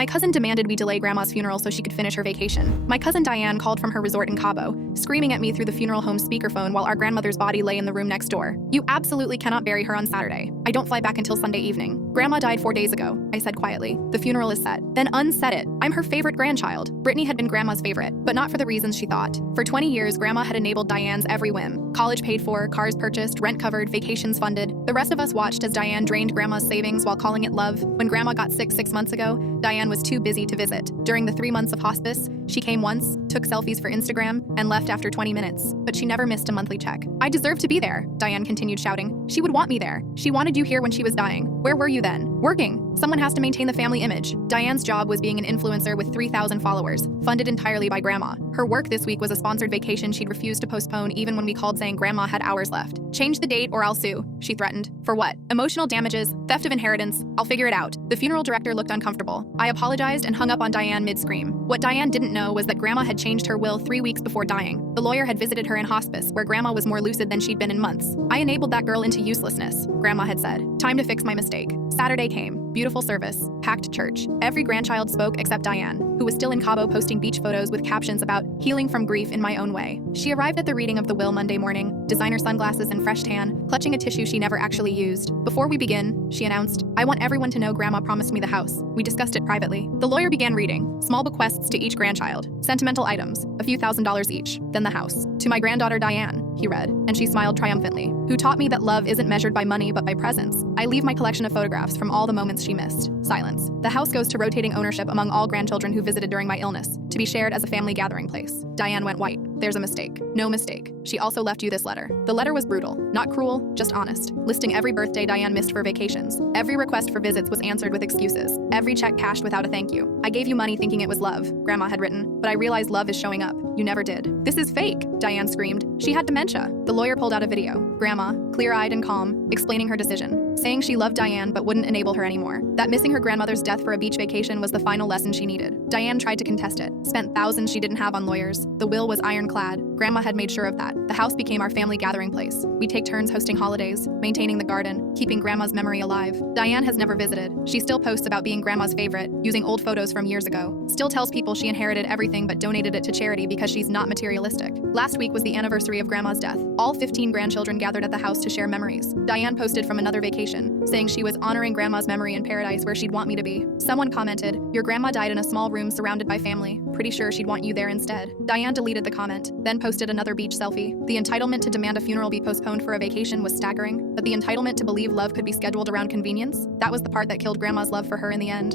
My cousin demanded we delay Grandma's funeral so she could finish her vacation. My cousin Diane called from her resort in Cabo, screaming at me through the funeral home speakerphone while our grandmother's body lay in the room next door. You absolutely cannot bury her on Saturday. I don't fly back until Sunday evening. Grandma died 4 days ago, I said quietly. The funeral is set. Then unset it. I'm her favorite grandchild. Brittany had been Grandma's favorite, but not for the reasons she thought. For 20 years, Grandma had enabled Diane's every whim. College paid for, cars purchased, rent covered, vacations funded. The rest of us watched as Diane drained Grandma's savings while calling it love. When Grandma got sick 6 months ago, Diane was too busy to visit. During the 3 months of hospice, she came once, took selfies for Instagram, and left after 20 minutes. But she never missed a monthly check. I deserve to be there, Diane continued shouting. She would want me there. She wanted you here when she was dying. Where were you then? Working. Someone has to maintain the family image. Diane's job was being an influencer with 3,000 followers, funded entirely by Grandma. Her work this week was a sponsored vacation she'd refused to postpone even when we called saying Grandma had hours left. Change the date or I'll sue, she threatened. For what? Emotional damages, theft of inheritance, I'll figure it out. The funeral director looked uncomfortable. I apologized and hung up on Diane mid-scream. What Diane didn't know was that Grandma had changed her will 3 weeks before dying. The lawyer had visited her in hospice, where Grandma was more lucid than she'd been in months. I enabled that girl into uselessness, Grandma had said. Time to fix my mistake. Saturday came. Beautiful service. Packed church. Every grandchild spoke except Diane, who was still in Cabo posting beach photos with captions about healing from grief in my own way. She arrived at the reading of the will Monday morning, designer sunglasses and fresh tan, clutching a tissue she never actually used. Before we begin, she announced, I want everyone to know Grandma promised me the house. We discussed it privately. The lawyer began reading. Small bequests to each grandchild. Sentimental items. A few $1,000s each. Then the house. To my granddaughter Diane, he read, and she smiled triumphantly, who taught me that love isn't measured by money but by presence. I leave my collection of photographs from all the moments she missed. Silence. The house goes to rotating ownership among all grandchildren who visited during my illness, to be shared as a family gathering place. Diane went white. There's a mistake. No mistake. She also left you this letter. The letter was brutal. Not cruel, just honest. Listing every birthday Diane missed for vacations. Every request for visits was answered with excuses. Every check cashed without a thank you. I gave you money thinking it was love, Grandma had written, but I realized love is showing up. You never did. This is fake, Diane screamed. She had dementia. The lawyer pulled out a video. Grandma, clear-eyed and calm, explaining her decision, saying she loved Diane but wouldn't enable her anymore. That missing her grandmother's death for a beach vacation was the final lesson she needed. Diane tried to contest it, spent thousands she didn't have on lawyers. The will was ironclad. Grandma had made sure of that. The house became our family gathering place. We take turns hosting holidays, maintaining the garden, keeping Grandma's memory alive. Diane has never visited. She still posts about being Grandma's favorite, using old photos from years ago. Still tells people she inherited everything but donated it to charity because she's not materialistic. Last week was the anniversary of Grandma's death. All 15 grandchildren gathered at the house to share memories. Diane posted from another vacation, saying she was honoring Grandma's memory in paradise where she'd want me to be. Someone commented, your grandma died in a small room surrounded by family. Pretty sure she'd want you there instead. Diane deleted the comment, then posted another beach selfie. The entitlement to demand a funeral be postponed for a vacation was staggering, but the entitlement to believe love could be scheduled around convenience? That was the part that killed Grandma's love for her in the end.